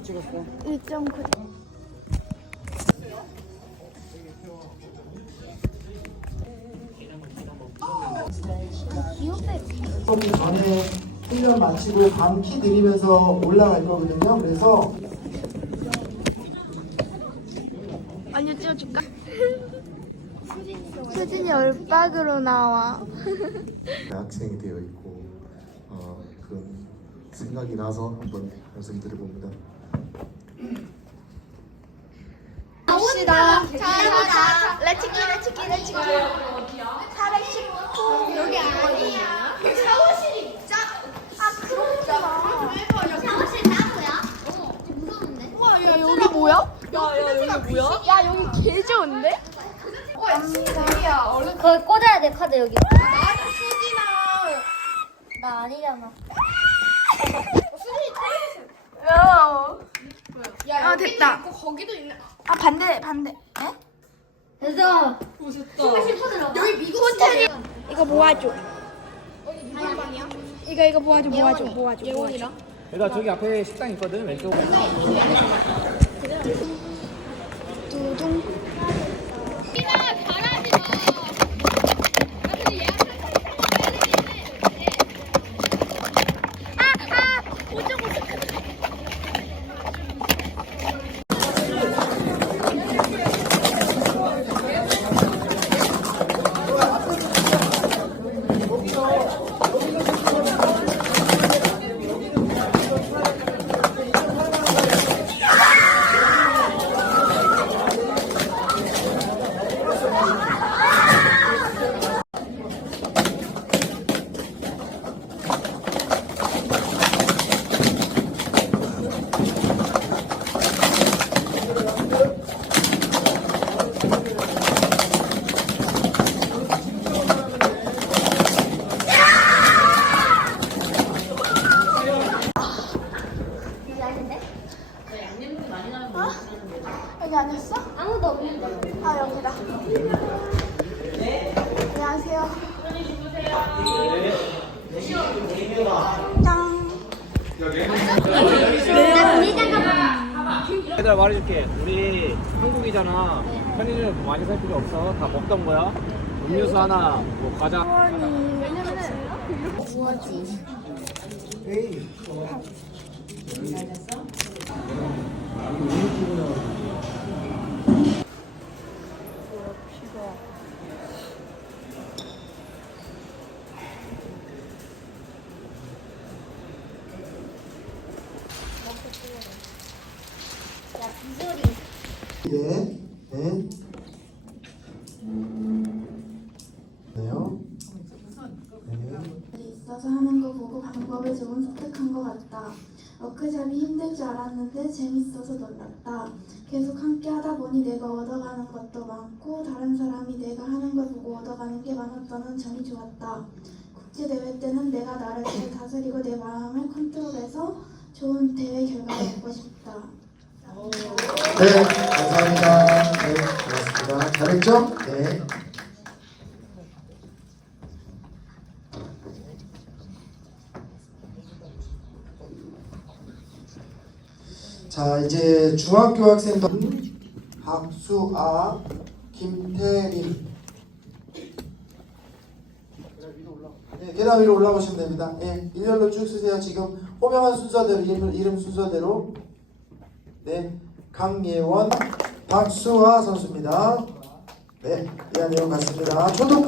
초 찍었어? 1.9. 조금 전에 훈련 마치고 감키 들이면서 올라갈 거거든요. 그래서 아니요, 찍어줄까? 수진이 얼박으로 나와. 학생이 되어 있고 어, 그런 생각이 나서 한번 말씀드려 봅니다. 갑시다. 자, 자, 자. 레츠기, 레츠기, 레츠기. 419. 여기 아니에요? 샤워실이 있자. 아, 그렇구나. 샤워실 따로야? 어머, 무서운데? 와, 야, 여기 뭐야? 야, 야, 여기 뭐야? 야, 여기 개 좋은데? 거기 꽂아야 돼, 카드 여기. 나는 수진아. 나 아니잖아. 야, 야, 아, 됐다. 거기도 있네. 아, 반대, 반대. 에? 됐어. 샤워실 꽂으러 여기 미국 호텔이 이거 모아줘. 이거 이거 모아줘, 모아줘, 모아줘. 예원이랑? 얘들아 저기 앞에 식당 있거든 왼쪽에 두둥. 여기 아니었어? 아무도 없는데. 아 여기다. 안녕하세요. 잠깐만. 얘들아 말해줄게 우리 한국이잖아 편의점 많이 살 필요 없어 다 먹던 거야 음료수 하나 뭐 과자 아니 비소리. 예, 네. 있어서 하는 거 보고 방법을 조금 선택한 것 같다. 워크숍이 힘들 줄 알았는데 재밌어서 놀랐다. 계속 함께 하다 보니 내가 얻어가는 것도 많고 다른 사람이 내가 하는 걸 보고 얻어가는 게 많았다는 점이 좋았다. 국제대회 때는 내가 나를 잘 다스리고 내 마음을 컨트롤해서 좋은 대회 결과를 얻고 싶다. 네, 감사합니다. 네, 고맙습니다. 잘했죠? 네. 자, 이제 중학교 학생들 박수아, 김태림. 네, 계단 위로 올라오시면 됩니다. 예, 일렬로 쭉 쓰세요. 지금 호명한 순서대로 이름, 이름 순서대로 네, 강예원, 박수아 선수입니다. 네, 이한 내용 같습니다. 초등